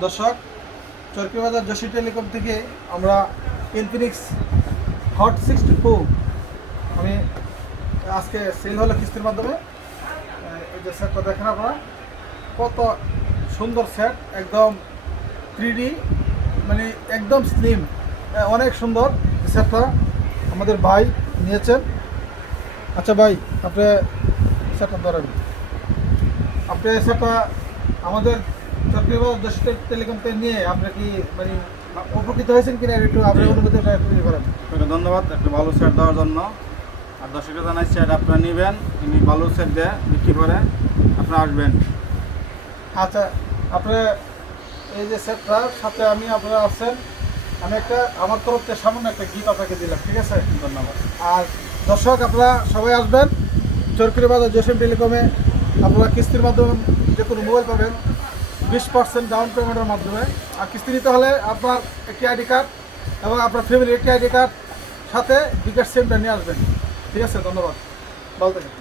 দর্শক, চরকিবাজার জসি টেলিকম থেকে আমরা ইনফিনিক্স হট 64 আমি আজকে সেল হলো কিস্তির মাধ্যমে। এই যে সেটটা দেখেন আপনারা, কত সুন্দর সেট, একদম 3D, মানে একদম স্লিম, অনেক সুন্দর সেটটা আমাদের ভাই নিয়েছেন। আচ্ছা ভাই, আপনি সেটটা ধরেন। আপনি সেটটা আমাদের চট্টগ্রাম জসি টেলিকমকে নিয়ে আপনি কি মানে উপকৃত হয়েছেন কিনা একটু আপনার অনুভূতিটা একটু করেন। ধন্যবাদ একটা ভালো সেট দেওয়ার জন্য। আর দর্শকরা জানাই সেট আপনারা নেবেন, ইনি ভালো সেট দেয় বিক্রি করে, আপনারা আসবেন। আচ্ছা, আপনি এই যে সেটটার সাথে আপনারা আছেন, আমি একটা আমার তরফ থেকে সামান্য একটা গিফট আপনাকে দিলাম, ঠিক আছে? ধন্যবাদ। আর দর্শক, আপনারা সবাই আসবেন চরকিবাজার জসিম টেলিকমে। আপনারা কিস্তির মাধ্যমে যে কোনো মোবাইল পাবেন 20% ডাউন পেমেন্টের মাধ্যমে। আর কিস্তি নিতে হলে আপনার একটি আইডি কার্ড এবং আপনার ফ্যামিলির একটি আইডি কার্ড সাথে বিকাশ সিমটা নিয়ে আসবেন, ঠিক আছে? ধন্যবাদ, ভালো থাকেন।